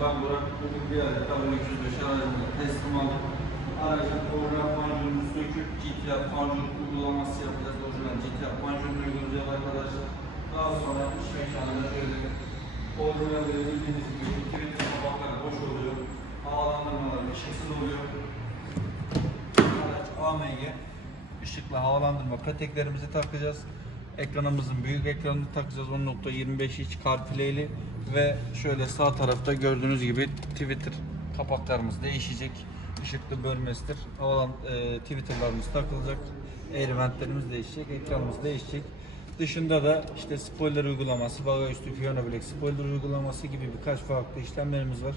Can Burak bugün bir adet W205 aracını teslim aldık. Aracın orijinal panjurunu söküp GTR panjur uygulaması yapacağız. Orijinal GTR panjurunu uygulayacağız arkadaşlar. Daha sonra iç mekanında şöyle orijinal bildiğiniz gibi Twitter kapakları boş oluyor. Havalandırmalar ışıksız oluyor. Araç AMG ışıkla havalandırma peteklerimizi takacağız. Ekranımızın büyük ekranını takacağız 10.25 inç CarPlay'li ve şöyle sağ tarafta gördüğünüz gibi Twitter kapaklarımız değişecek. Işıklı bölmesidir. Havalan e, Twitter'larımız takılacak. Air ventlerimiz değişecek, ekranımız değişecek. Dışında da işte spoiler uygulaması, baga üstü Fiona Black spoiler uygulaması gibi birkaç farklı işlemlerimiz var.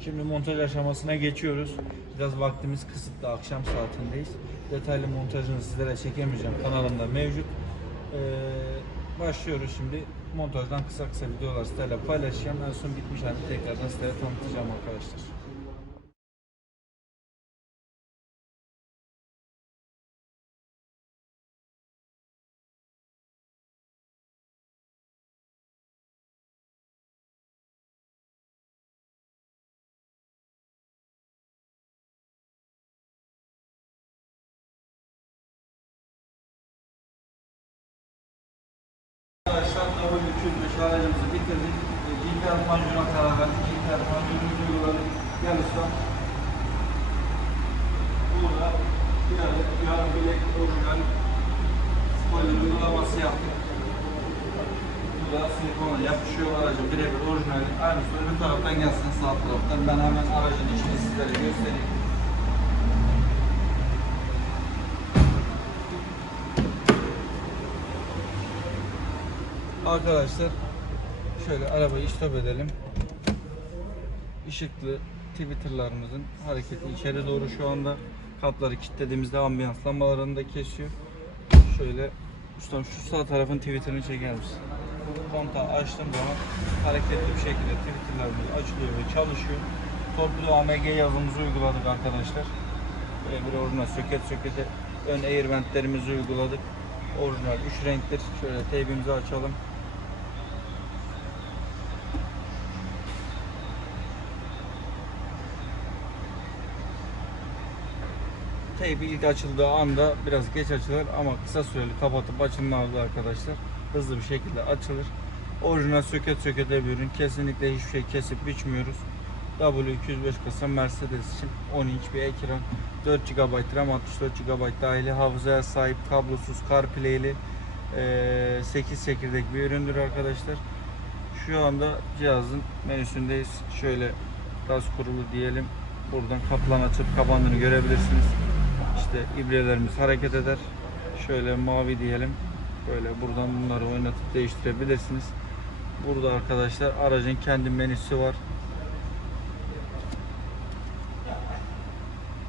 Şimdi montaj aşamasına geçiyoruz. Biraz vaktimiz kısıtlı, akşam saatindeyiz. Detaylı montajını sizlere çekemeyeceğim. Kanalımda mevcut. Ee, başlıyoruz şimdi. Montajdan kısa kısa videolar sizlerle paylaşacağım. En son bitmiş halde tekrardan sizlere tanıtacağım arkadaşlar. Arkadaşlar W205 aracımızı bitirdik. E, GTR panjuruna karar verdik. Panjurumuzu uyguladık. Gel usta. Burada bir adet yarım bilek orijinal spoiler uygulaması yaptık. Bu da silikonla yapışıyor aracın birebir orijinali. Aynısı öbür taraftan gelsin sağ taraftan. Ben hemen aracın içini sizlere göstereyim. Arkadaşlar şöyle arabayı stop edelim. Işıklı Twitter'larımızın hareketi içeri doğru şu anda kapları kilitlediğimizde ambiyans lambalarını da kesiyor. Şöyle ustam şu sağ tarafın Twitter'ını çeker misin? Kontağı açtığım zaman hareketli bir şekilde Twitter'larımız açılıyor ve çalışıyor. Torpido AMG yazımızı uyguladık arkadaşlar. Böyle bir orijinal söket sökete ön air ventlerimizi uyguladık. Orijinal 3 renktir. Şöyle teybimizi açalım. Teybi ilk açıldığı anda biraz geç açılır ama kısa süreli kapatıp açılmazdı arkadaşlar. Hızlı bir şekilde açılır. Orijinal söket sökete bir ürün. Kesinlikle hiçbir şey kesip biçmiyoruz. W205 kasa Mercedes için 10 inç bir ekran. 4 GB RAM 64 GB dahili hafızaya sahip kablosuz CarPlay'li eee, 8 çekirdek bir üründür arkadaşlar. Şu anda cihazın menüsündeyiz. Şöyle gaz kurulu diyelim. Buradan kaplan açıp kapandığını görebilirsiniz. İşte ibrelerimiz hareket eder. Şöyle mavi diyelim. Böyle buradan bunları oynatıp değiştirebilirsiniz. Burada arkadaşlar aracın kendi menüsü var.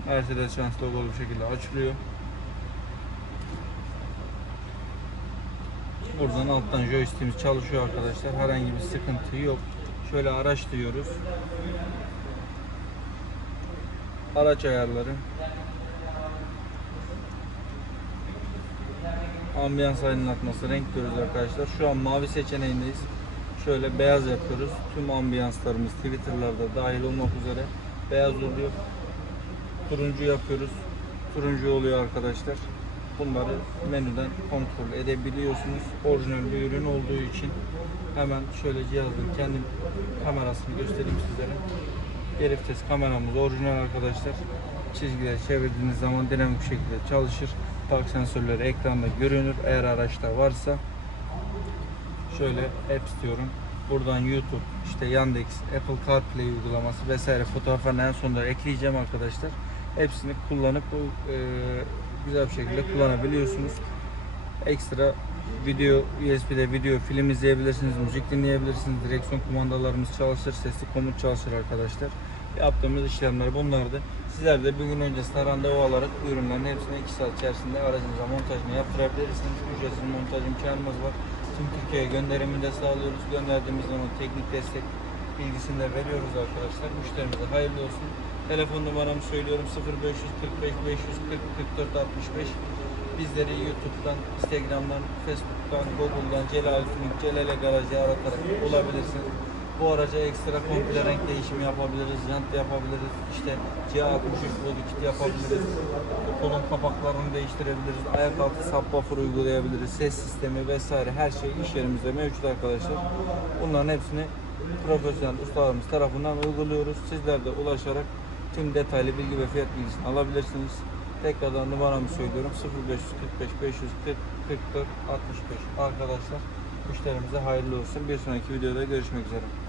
Mercedes şans logolu bir şekilde açılıyor. Buradan alttan joystick'imiz çalışıyor arkadaşlar. Herhangi bir sıkıntı yok. Şöyle araç diyoruz. Araç ayarları. Ambiyans aydınlatması, renk diyoruz arkadaşlar. Şu an mavi seçeneğindeyiz. Şöyle beyaz yapıyoruz. Tüm ambiyanslarımız Twitter'larda dahil olmak üzere beyaz oluyor. Turuncu yapıyoruz. Turuncu oluyor arkadaşlar. Bunları menüden kontrol edebiliyorsunuz. Orijinal bir ürün olduğu için hemen şöyle cihazın kendi kamerasını göstereyim sizlere. Geri kameramız orijinal arkadaşlar. Çizgileri çevirdiğiniz zaman dinamik şekilde çalışır. Park sensörleri ekranda görünür. Eğer araçta varsa şöyle apps diyorum. Buradan YouTube, işte Yandex, Apple CarPlay uygulaması vesaire fotoğraflarını en sonunda ekleyeceğim arkadaşlar. Hepsini kullanıp e, güzel bir şekilde kullanabiliyorsunuz. Ekstra video USB'de video film izleyebilirsiniz, müzik dinleyebilirsiniz. Direksiyon kumandalarımız çalışır, sesli komut çalışır arkadaşlar. Yaptığımız işlemler bunlardı. Sizler de bir gün öncesinde randevu alarak ürünlerin hepsini 2 saat içerisinde aracınıza montajını yaptırabilirsiniz. Ücretsiz montaj imkanımız var. Tüm Türkiye'ye gönderimini de sağlıyoruz. Gönderdiğimiz zaman teknik destek bilgisini de veriyoruz arkadaşlar. Müşterimize hayırlı olsun. Telefon numaramı söylüyorum 0545 540 44 65. Bizleri YouTube'dan, Instagram'dan, Facebook'tan, Google'dan Celal Fünük, Celal'e garajı aratarak bulabilirsiniz. Bu araca ekstra komple renk değişimi yapabiliriz, jant yapabiliriz, işte C63 body kit yapabiliriz, kolun kapaklarını değiştirebiliriz, ayak altı subwoofer uygulayabiliriz, ses sistemi vesaire her şey iş yerimizde mevcut arkadaşlar. Bunların hepsini profesyonel ustalarımız tarafından uyguluyoruz. Sizler de ulaşarak tüm detaylı bilgi ve fiyat bilgisini alabilirsiniz. Tekrardan numaramı söylüyorum 0545 540 44 65 arkadaşlar. Müşterimize hayırlı olsun. Bir sonraki videoda görüşmek üzere.